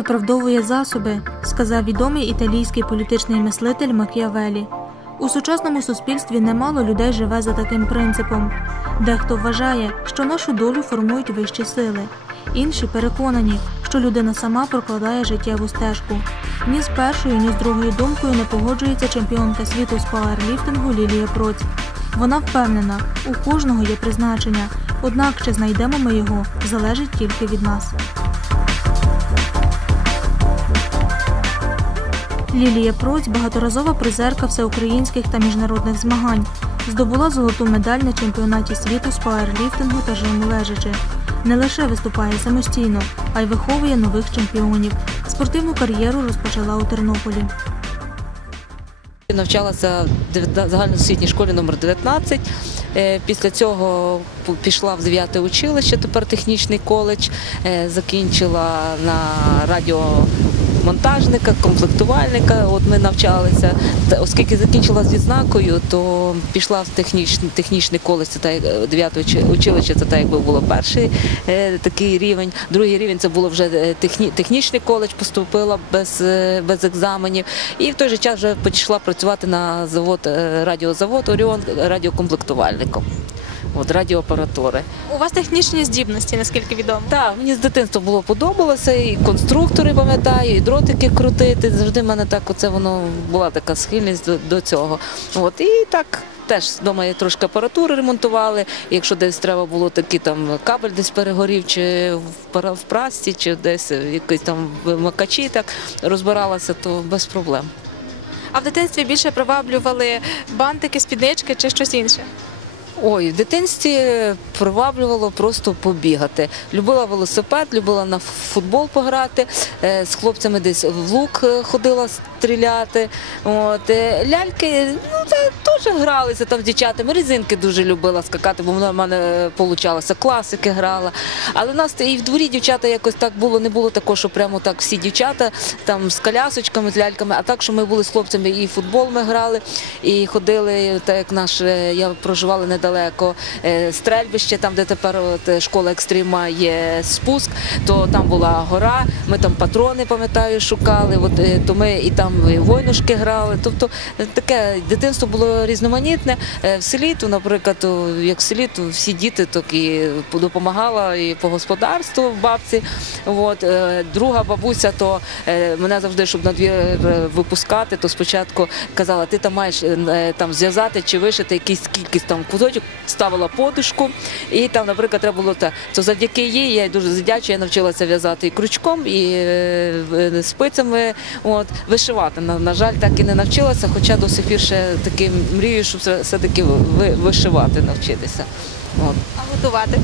Виправдовує засоби, сказав відомий італійський політичний мислитель Макіавелі. У сучасному суспільстві немало людей живе за таким принципом. Дехто вважає, що нашу долю формують вищі сили. Інші переконані, що людина сама прокладає життєву стежку. Ні з першою, ні з другою думкою не погоджується чемпіонка світу з пауерліфтингу Лілія Проць. Вона впевнена, у кожного є призначення, однак чи знайдемо ми його, залежить тільки від нас. Лілія Проць багаторазова призерка всеукраїнських та міжнародних змагань. Здобула золоту медаль на чемпіонаті світу з пауерліфтингу та жиму лежачи. Не лише виступає самостійно, а й виховує нових чемпіонів. Спортивну кар'єру розпочала у Тернополі. Навчалася в загальноосвітній школі номер 19. Е, Після цього пішла в 9 училище, тепер технічний коледж. Е, Закінчила на радіомонтажника, комплектувальника. От ми навчалися. Та Оскільки закінчила з відзнакою, то пішла в технічний, технічний коледж, це так, як, е, 9 училище, це так якби було перший е, такий рівень. Другий рівень це було вже е, техні, технічний коледж, поступила без, е, без екзаменів. І в той же час вже пішла працювати на завод, е, радіозавод Оріон радіокомплектувальником. От радіоапаратури. У вас технічні здібності, наскільки відомо. Так, мені з дитинства було подобалося, і конструктори пам'ятаю, і дротики крутити. Завжди в мене так оце воно була така схильність до, до цього. От і так. Теж вдома я трошки апаратури ремонтували. Якщо десь треба було такий там кабель десь перегорів, чи в прасці, чи десь в якийсь там макачі, так розбиралася, то без проблем. А в дитинстві більше приваблювали бантики, спіднички чи щось інше. Ой, в дитинстві приваблювало просто побігати. Любила велосипед, любила на футбол пограти. е, З хлопцями десь в лук е, ходила стріляти. От е, ляльки, ну це теж гралися там з дівчатами. Резинки дуже любила скакати, бо вона в мене получалося. Класики грала. Але в нас і в дворі дівчата якось так було, не було такого, що прямо так всі дівчата там з колясочками, з ляльками, а так, що ми були з хлопцями і футбол ми грали, і ходили, так як наш, я проживала недалеко е, стрельбище, там, де тепер е, школа екстрима є спуск, то там була гора, ми там патрони, пам'ятаю, шукали, от, е, то ми і там войнушки грали. Тобто таке дитинство було різноманітне. В селі, то, наприклад, як в селі, то всі діти так і допомагала і по господарству бабці. От, е, друга бабуся, то мене завжди, щоб на двір випускати, то спочатку казала, ти там маєш там зв'язати чи вишити якийсь кількість там кусочок, ставила подушку, і там, наприклад, треба було те. То завдяки їй я дуже задячу, я навчилася в'язати і крючком, і е, е, спицями. От вишивати. На, жаль, так і не навчилася, хоча до сих пір ще таки мрію, щоб все- все-таки вишивати навчитися. От. А готувати.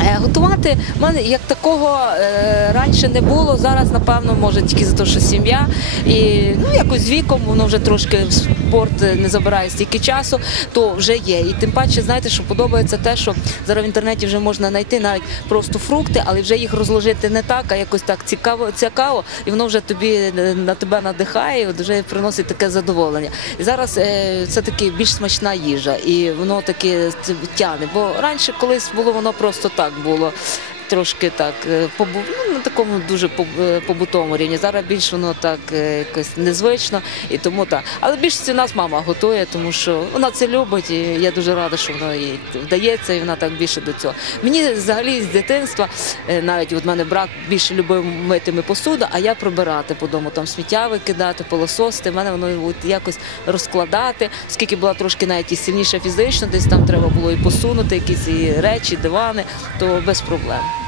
Е, Готувати в мене як такого е, раніше не було. Зараз, напевно, може тільки за те, що сім'я. І ну, якось з віком воно вже трошки в спорт не забирає стільки часу, то вже є. І тим паче, знаєте, що подобається те, що зараз в інтернеті вже можна знайти навіть просто фрукти, але вже їх розложити не так, а якось так цікаво, цікаво, і воно вже тобі е, на тебе надихає, і от вже приносить таке задоволення. І зараз е, це таки більш смачна їжа, і воно таки тягне. Бо раніше колись було воно просто так було. Трошки так е, побу... ну, на такому дуже е, побутовому рівні. Зараз більш воно так е, якось незвично і тому так. Але більшість у нас мама готує, тому що вона це любить, і я дуже рада, що воно їй вдається, і вона так більше до цього. Мені взагалі з дитинства, навіть от мене брат більше любив митими посуду, а я прибирати по дому, там сміття викидати, полосости. В мене воно от якось розкладати, оскільки була трошки навіть і сильніша фізично, десь там треба було і посунути якісь і речі, дивани, то без проблем.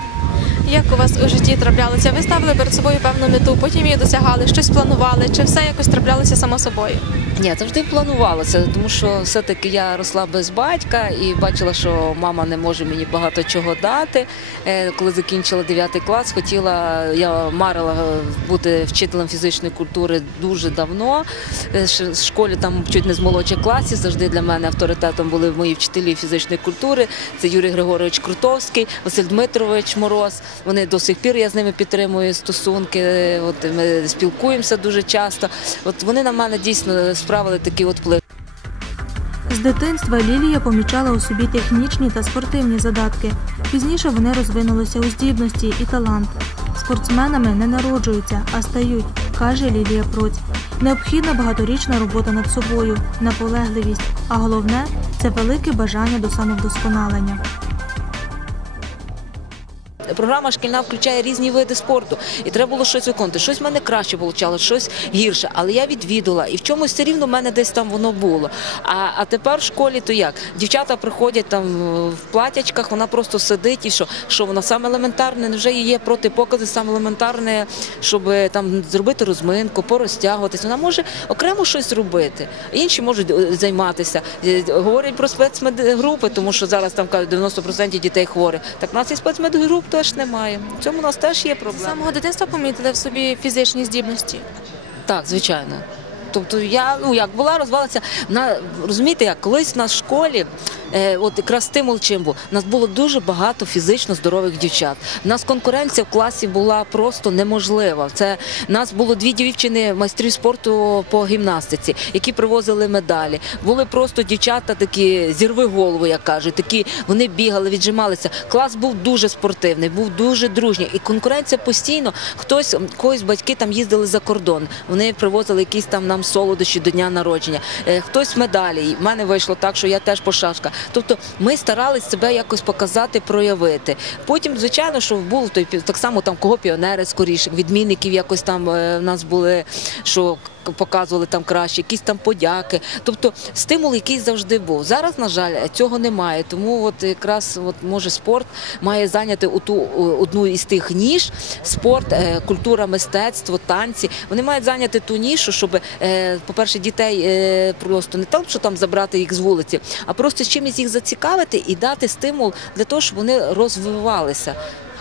Як у вас у житті траплялося? Ви ставили перед собою певну мету, потім її досягали, щось планували, чи все якось траплялося само собою? Ні, завжди планувалося, тому що все-таки я росла без батька і бачила, що мама не може мені багато чого дати. Е, Коли закінчила 9 клас, хотіла, я марила бути вчителем фізичної культури дуже давно. Е, В школі там чуть не з молодших класів завжди для мене авторитетом були мої вчителі фізичної культури. Це Юрій Григорович Крутовський, Василь Дмитрович Мороз. Вони до сих пір я з ними підтримую стосунки. Е, От ми спілкуємося дуже часто. От вони на мене дійсно справили такий от вплив. З дитинства Лілія помічала у собі технічні та спортивні задатки. Пізніше вони розвинулися у здібності і талант. Спортсменами не народжуються, а стають, каже Лілія Проць. Необхідна багаторічна робота над собою, наполегливість, а головне це велике бажання до самовдосконалення. Програма шкільна включає різні види спорту, і треба було щось виконати. Щось в мене краще вийшло, щось гірше. Але я відвідала, і в чомусь все рівно в мене десь там воно було. А, а тепер в школі то як? Дівчата приходять там в платячках, вона просто сидить і що, що вона саме елементарне, вже є протипокази, саме елементарне, щоб е, там зробити розминку, порозтягуватись. Вона може окремо щось робити. Інші можуть е, займатися. Е, Говорять про спецмедгрупи, тому що зараз там кажуть 90% дітей хворі. Так в нас і спецмедгруп теж немає. В цьому у нас теж є З самого дитинства помітили в собі фізичні здібності. Так, звичайно. Тобто я ну як була, розвалася на розумієте, як колись в школі, е, от якраз стимул чим був. Нас було дуже багато фізично здорових дівчат. У нас конкуренція в класі була просто неможлива. Це нас було дві дівчини майстрів спорту по гімнастиці, які привозили медалі. Були просто дівчата такі зірви голову, як кажуть. Такі вони бігали, віджималися. Клас був дуже спортивний, був дуже дружній. І конкуренція постійно. Хтось когось батьки там їздили за кордон. Вони привозили якісь там нам солодощі до дня народження. Е, Хтось медалі. В мене вийшло так, що я теж пошашка. Тобто ми старались себе якось показати, проявити. Потім, звичайно, що був той так само там кого піонери скоріше, відмінників якось там е, в нас були, що показували там краще, якісь там подяки. Тобто стимул якийсь завжди був. Зараз, на жаль, цього немає. Тому от якраз от може спорт має зайняти о, одну із тих ніж. Спорт, е, культура, мистецтво, танці. Вони мають зайняти ту нішу, щоб, е, по-перше, дітей е, просто не так, що там забрати їх з вулиці, а просто чимось їх зацікавити і дати стимул для того, щоб вони розвивалися.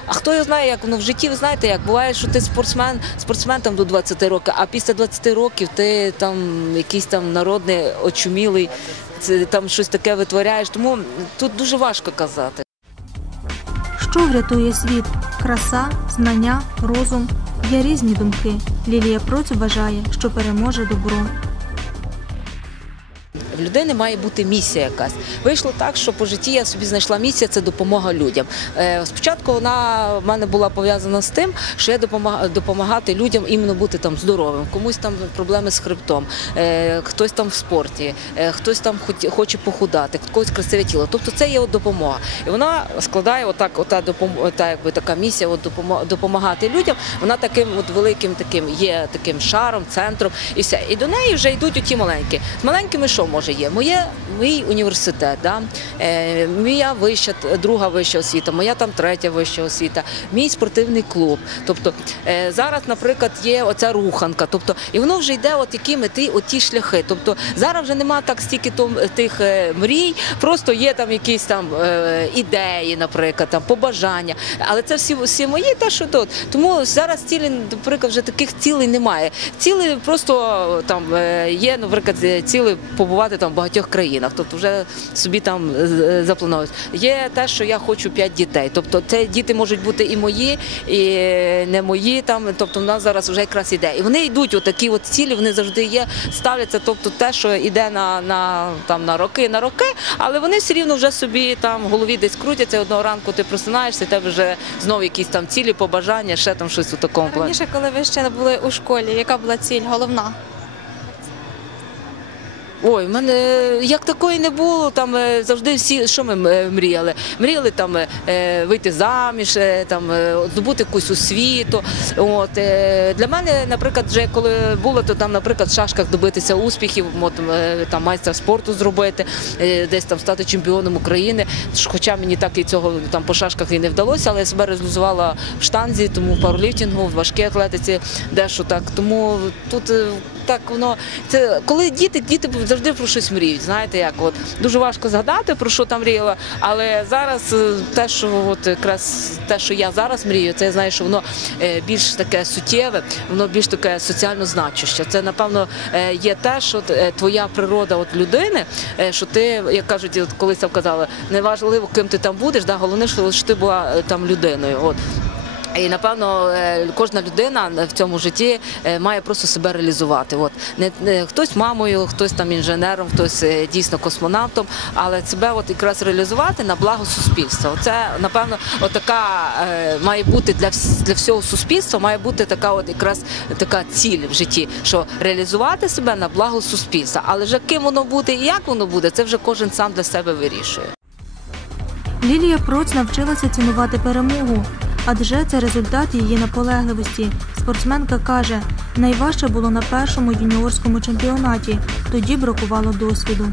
А хто його знає, як воно в житті, ви знаєте, як буває, що ти спортсмен, спортсмен там до 20 років, а після 20 років ти там якийсь там народний очумілий, це там щось таке витворяєш. Тому тут дуже важко казати. Що врятує світ? Краса, знання, розум. Є різні думки. Лілія Проць вважає, що переможе добро. Людини має бути місія якась. Вийшло так, що по житті я собі знайшла місія це допомога людям. Е, Спочатку вона в мене була пов'язана з тим, що я допомагати людям іменно бути там здоровим. Комусь там проблеми з хребтом, е, хтось там в спорті, е, хтось там хоче похудати, когось красиве тіло. Тобто це є допомога. І вона складає отак, ота та якби така місія, от допомагати людям. Вона таким от великим таким є таким шаром, центром і все. І до неї вже йдуть оті маленькі. З маленькими що може є? Моє мій університет, да? е, моя вища, друга вища освіта, моя там третя вища освіта, мій спортивний клуб. Тобто е, зараз, наприклад, є оця руханка. Тобто, і воно вже йде от якими ти оті шляхи. Тобто зараз вже нема так стільки том, тих е, мрій, просто є там якісь там е, ідеї, наприклад, там побажання. Але це всі, всі мої, те, що тут. Тому зараз цілі, наприклад, вже таких цілей немає. Цілі просто там е, є, наприклад, е, цілі побувати там в багатьох країнах. Тобто вже собі там е, запланують. Є те, що я хочу п'ять дітей. Тобто це діти можуть бути і мої, і не мої. Там, тобто в нас зараз вже якраз іде. І вони йдуть, отакі от цілі, вони завжди є, ставляться. Тобто те, що йде на, на, там, на роки, на роки, але вони все рівно вже собі там в голові десь крутяться. Одного ранку ти просинаєшся, і тебе вже знову якісь там цілі, побажання, ще там щось у такому плані. Раніше, коли ви ще були у школі, яка була ціль головна? Ой, в мене як такої не було. Там е, завжди всі, що ми е, мріяли? Мріяли там е, вийти заміж, там здобути якусь освіту. От для мене, наприклад, вже коли було, то там, наприклад, в шашках добитися успіхів, от, там майстер спорту зробити, десь там стати чемпіоном України. Хоча мені так і цього там по шашках і не вдалося, але я себе реалізувала в штанзі, тому в в важкій атлетиці, дещо так. Тому тут. так воно це коли діти, діти завжди про щось мріють. Знаєте, як от дуже важко згадати про що там мріяла. Але зараз е, те, що от якраз те, що я зараз мрію, це я знаю, що воно е, більш таке суттєве, воно більш таке соціально значуще. Це напевно е, є те, що твоя природа от людини, що ти, як кажуть, от колись там казали, не важливо, ким ти там будеш, да, головне, що, ти була там людиною. От. І напевно е, кожна людина в цьому житті е, має просто себе реалізувати. От не, не хтось мамою, хтось там інженером, хтось е, дійсно космонавтом, але себе от якраз реалізувати на благо суспільства. Це напевно, от така е, має бути для для всього суспільства, має бути така, от якраз така ціль в житті, що реалізувати себе на благо суспільства. Але вже ким воно буде і як воно буде, це вже кожен сам для себе вирішує. Лілія Проць навчилася цінувати перемогу, адже це результат її наполегливості. Спортсменка каже, найважче було на першому юніорському чемпіонаті, тоді бракувало досвіду.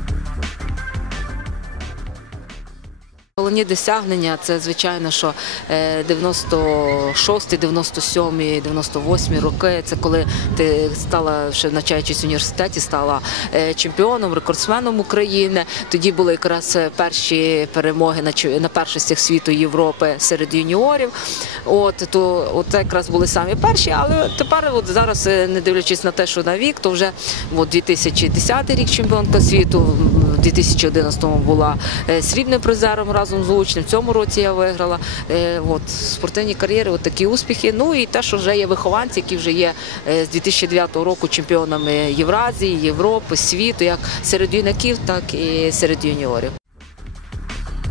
Головні досягнення це звичайно, що е, 96, 97, 98 роки. Це коли ти стала ще навчаючись в університеті, стала е, чемпіоном, рекордсменом України. Тоді були якраз перші перемоги на першостях світу Європи серед юніорів. От то от це якраз були самі перші. Але тепер, от зараз, е, не дивлячись на те, що на вік, то вже от 2010 рік чемпіонка світу. В 2011-му була е, срібним призером разом з учнем. В цьому році я виграла. Е, От спортивні кар'єри, от такі успіхи. Ну і те, що вже є вихованці, які вже є е, з 2009 року чемпіонами Євразії, Європи, світу, як серед юнаків, так і серед юніорів.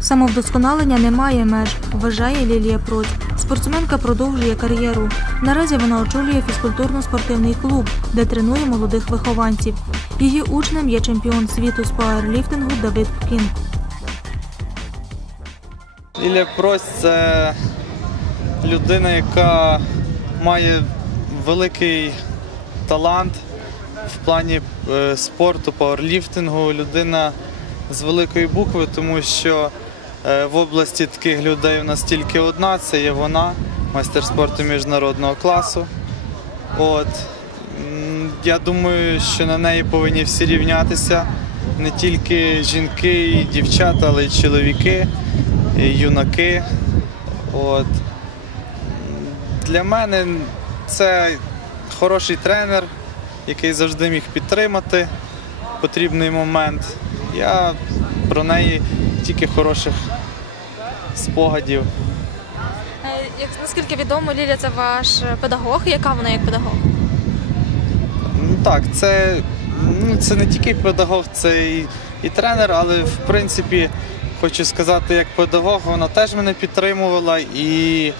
Самовдосконалення немає меж, вважає Лілія Проць. Спортсменка продовжує кар'єру. Наразі вона очолює фізкультурно-спортивний клуб, де тренує молодих вихованців. Її учнем є чемпіон світу з пауерліфтингу Давид Пкін. Ілля Прось це людина, яка має великий талант в плані е, спорту, пауерліфтингу. Людина з великої букви, тому що в області таких людей у нас тільки одна, це є вона, майстер спорту міжнародного класу. От. Я думаю, що на неї повинні всі рівнятися. Не тільки жінки і дівчата, але й чоловіки, і юнаки. От. Для мене це хороший тренер, який завжди міг підтримати в потрібний момент. Я про неї тільки хороших спогадів. Е, Як наскільки відомо, Лілія це ваш педагог. Яка вона як педагог? Ну так, це, ну, це не тільки педагог, це і, і тренер, але в принципі хочу сказати, як педагог, вона теж мене підтримувала і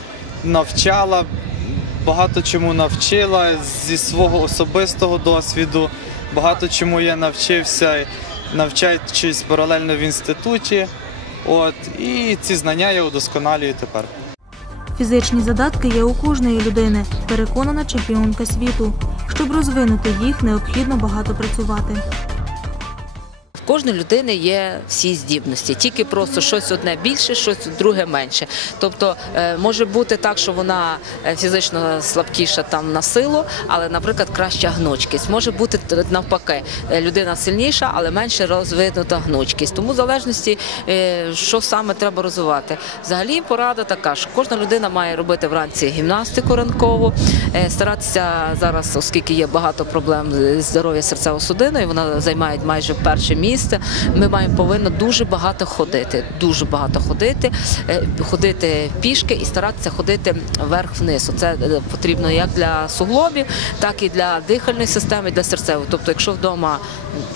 навчала, багато чому навчила зі свого особистого досвіду. Багато чому я навчився, навчаючись паралельно в інституті. От, і ці знання я удосконалюю тепер. Фізичні задатки є у кожної людини, переконана чемпіонка світу. Щоб розвинути їх, необхідно багато працювати. Кожної людини є всі здібності, тільки просто щось одне більше, щось друге менше. Тобто е, може бути так, що вона е, фізично слабкіша там на силу, але, наприклад, краща гнучкість. Може бути навпаки, е, людина сильніша, але менше розвинута гнучкість. Тому в залежності, що саме треба розвивати. Взагалі порада така, що кожна людина має робити вранці гімнастику ранкову, старатися зараз, оскільки є багато проблем з здоров'я серцево-судинної, вона займає майже перше місце. Ми маємо повинно дуже багато ходити, дуже багато ходити, е, ходити пішки і старатися ходити вверх-вниз. Це е, потрібно як для суглобів, так і для дихальної системи, для серцевої. Тобто, якщо вдома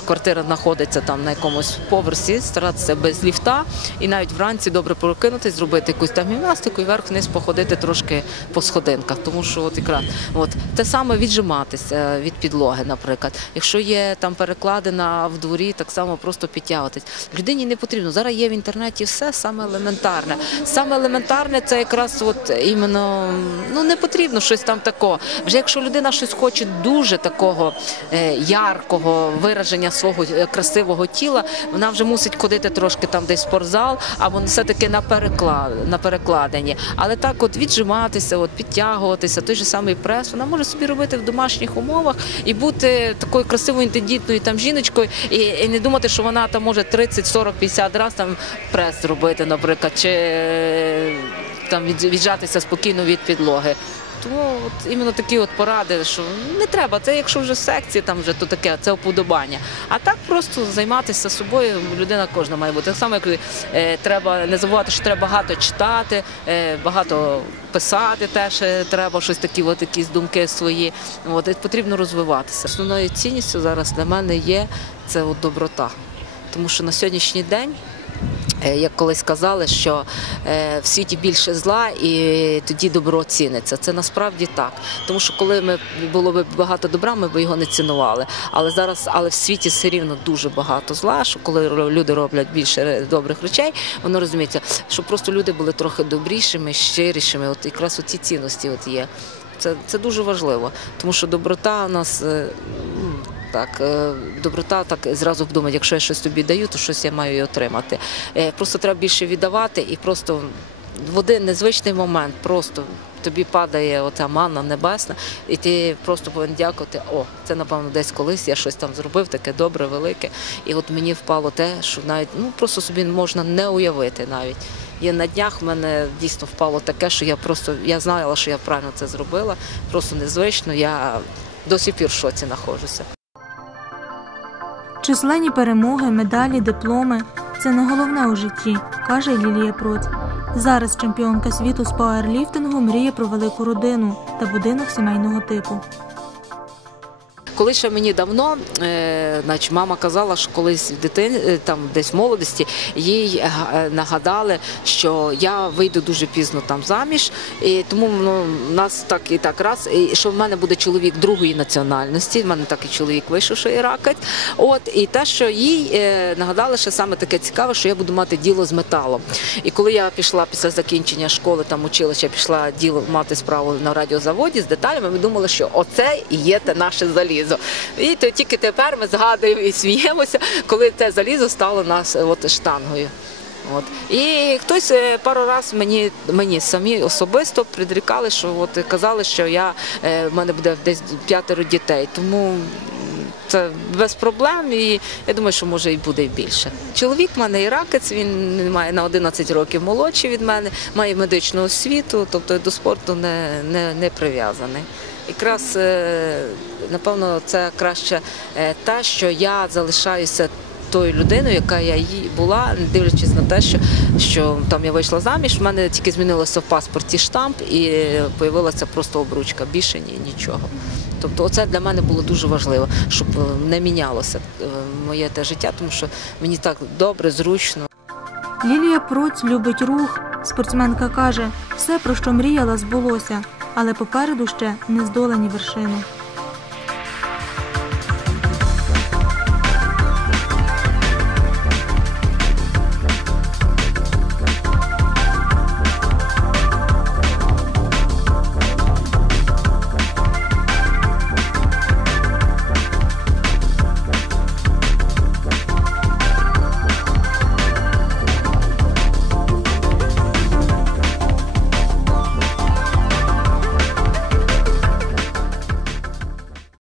квартира знаходиться там на якомусь поверсі, старатися без ліфта і навіть вранці добре прокинутись, зробити якусь там гімнастику і вверх-вниз походити трошки по сходинках. Тому що от якраз от те саме віджиматися від підлоги, наприклад. Якщо є там перекладина в дворі, так само просто підтягуватись. Людині не потрібно. Зараз є в інтернеті все саме елементарне. Саме елементарне це якраз от іменно ну не потрібно щось там такого. Вже якщо людина щось хоче дуже такого е, яркого вираження свого е, красивого тіла, вона вже мусить ходити трошки там десь в спортзал, або все-таки на переклад, на перекладині. Але так, от віджиматися, от підтягуватися, той же самий прес, вона може собі робити в домашніх умовах і бути такою красивою тендітною там жіночкою, і, і не думати, що вона там може 30, 40, 50 разів там прес зробити, наприклад, чи там від- віджатися спокійно від підлоги. Тому от іменно такі от поради, що не треба. Це якщо вже секції, там вже то таке, це вподобання. А так просто займатися собою. Людина кожна має бути. Так само, як е, треба не забувати, що треба багато читати, е, багато писати теж е, треба щось такі, от якісь думки свої. От потрібно розвиватися. Основною цінністю зараз для мене є це от доброта. Тому що на сьогоднішній день Як колись казали, що е, в світі більше зла і тоді добро ціниться. Це насправді так. Тому що коли ми було б багато добра, ми б його не цінували. Але зараз, але в світі все рівно дуже багато зла. Що коли люди роблять більше добрих речей, воно розуміється, що просто люди були трохи добрішими, щирішими. От якраз оці цінності от є. Це, це дуже важливо, тому що доброта у нас. Так, е, доброта так зразу думати, якщо я щось тобі даю, то щось я маю і отримати. Е, Просто треба більше віддавати і просто в один незвичний момент просто тобі падає оця манна небесна, і ти просто повинен дякувати. О, це напевно десь колись я щось там зробив, таке добре, велике. І от мені впало те, що навіть ну просто собі можна не уявити навіть. Є на днях в мене дійсно впало таке, що я просто я знала, що я правильно це зробила. Просто незвично. Я до сих пір в шоці знаходжуся. Численні перемоги, медалі, дипломи це не головне у житті, каже Лілія Проць. Зараз чемпіонка світу з пауерліфтингу мріє про велику родину та будинок сімейного типу. Коли ще мені давно, е, значить, мама казала, що колись в дитин, е, там десь в молодості, їй е, нагадали, що я вийду дуже пізно там заміж, і тому ну, нас так і так раз, і що в мене буде чоловік другої національності. В мене так і чоловік вийшов, що іракець. От і те, що їй нагадали, що саме таке цікаве, що я буду мати діло з металом. І коли я пішла після закінчення школи, там училища, пішла діло мати справу на радіозаводі з деталями, ми думали, що оце і є те наше залізо. І то тільки тепер ми згадуємо і сміємося, коли те залізо стало нас е, от штангою. От. І хтось е, пару разів мені, мені самі особисто предрікали, що от казали, що я, е, в мене буде десь п'ятеро дітей. Тому це без проблем, і я думаю, що може і буде і більше. Чоловік в мене іракець, він має на 11 років молодший від мене, має медичну освіту, тобто до спорту не, не, не прив'язаний. Якраз, е, напевно, це краще е, те, що я залишаюся тою людиною, яка я їй була, не дивлячись на те, що, що там я вийшла заміж, в мене тільки змінилося в паспорті штамп і з'явилася просто обручка, більше ні, нічого. Тобто, оце для мене було дуже важливо, щоб е, не мінялося моє те життя, тому що мені так добре, зручно. Лілія Проць любить рух. Спортсменка каже, все, про що мріяла, збулося, але попереду ще не здолані вершини.